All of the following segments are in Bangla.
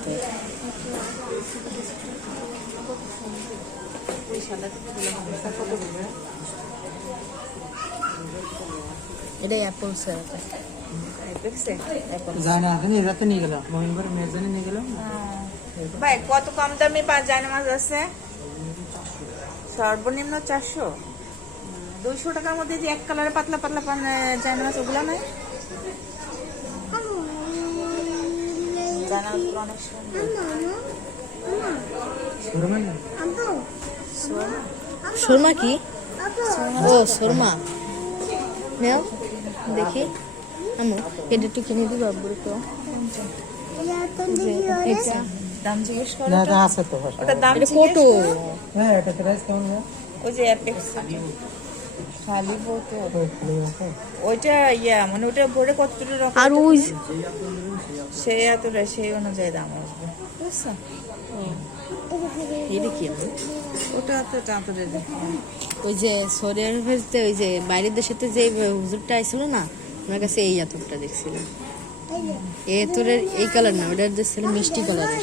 হাতে। এটা অ্যাপল স্যার ভাই কত কম দামি জায়নামাজ আছে? সর্বনিম্ন 400, 200 টাকার মধ্যে যে এক কালারে পাতলা পাতলা জায়নামাজ ওগুলো নয়? জায়নামাজগুলো অনেক সুন্দর। সুরমা কি? ও সুরমা নাও দেখি। আমি এটা একটু কিনে দিই বাবুর তো। দাম জিজ্ঞেস করো। আছে তো ওটা দাম এটা জিজ্ঞেস কত? করো। হ্যাঁ এটা প্রাইস কেমন হবে? ওই যে অ্যাপেক্স খালি বোতল ওইটা মানে ওটা ভরে কতটা রাখা? আর ওই সে এতটা সেই অনুযায়ী দাম আসবে, বুঝছো? এটা কি? ওটা তো টাঁতরে ওই যে সরিয়ার ভেজতে ওই যে বাইরের দেশেতে যে হুজুরটা আইছিল না, আমার কাছে এই আতরটা দেখছিলাম। এই আতরের এই কালার না, ওটার দেখছিল মিষ্টি কালারের।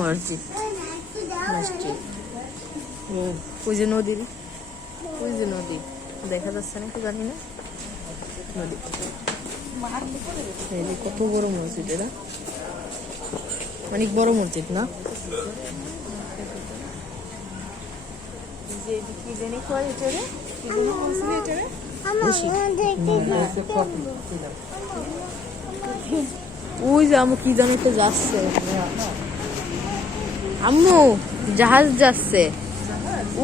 মসজিদ মসজিদ ওই যে নদীর, ওই যে নদী দেখা যাচ্ছে না, কি জানি না নদী। এই যে কত বড় মসজিদ, এটা অনেক বড় মসজিদ না? কি জানি কয় এটারে, কি জানি বলছিল এটারে? ওই যে আম্মু কি জানি তো যাচ্ছে, আম্মু জাহাজ যাচ্ছে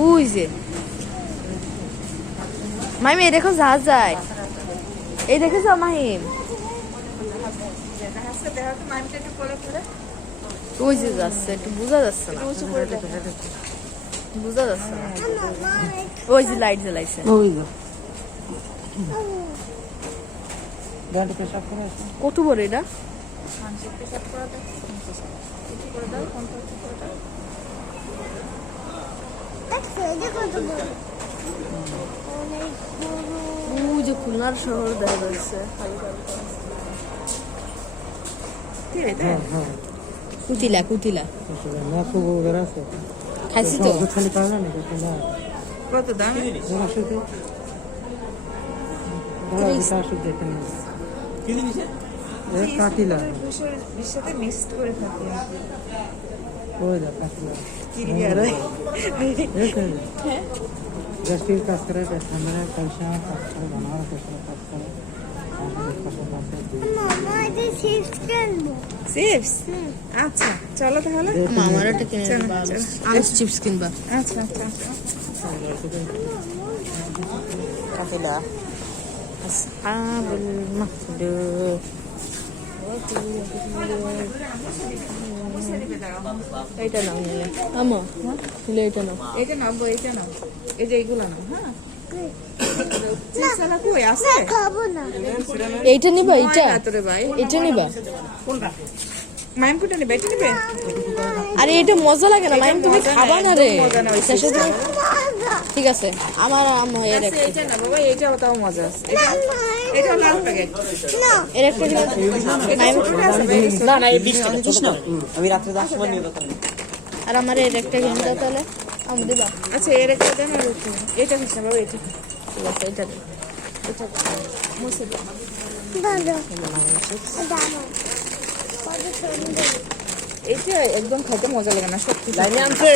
ওই যে। মাহিম এই দেখো জাহাজ যায়, এই দেখেছ মাহিম? ওই যে যাচ্ছে, একটু বোঝা যাচ্ছে না, বোঝা যাচ্ছে না। ওই যে লাইট জ্বালাইছে। কত বড় এটা? ওই যে খুলনার শহর দেখা যাচ্ছে। কুতিলা কুতিলা খাইছি তো। কত দাম? কাটিলা সাথে মিক্সড করে থাকি। जस्टिस का करे हमारे पैसा पत्थर बना पैसा पत्थर চিপস? আচ্ছা চলো তাহলে। আমার একটা কিনে দিবা, চিপস কিনবা। আচ্ছা আচ্ছা কাটিলা আসহাবুল মাহদুর। এইটা নাও নিলে আমা, নিলে এটা নাও। এটা নাও, এটা নাও, এই যে এইগুলো নাও। হ্যাঁ চিপস আলা কই আছে? এইটা নিবা? এইটা তোরে ভাই এটা নিবা? মাইম কোটা নেবে? এটা নেবে? আরে এটা মজা লাগে না মাইম, তুমি খাবা না রে মজা না হইছে। শেষে তুমি। ঠিক আছে আমার এর একটা, এইটা না বাবা, এইটাও তাও মজা আছে। এটা লাল প্যাকেট এর একটা মাইম। না না এই 20 টাকা দিস না, আমি রাতে 10 সময় নিয়ে যেতাম। আর আমার এর একটা কিনে দাও তাহলে, আমি দিবা। আচ্ছা এর একটা দেন। আর এটা কিস না বাবা, এটা ঠিক আছে এটা দে। এটা মুছে দাও। এটা একদম খেতে মজা লাগে না সত্যি। লাইনে আনছে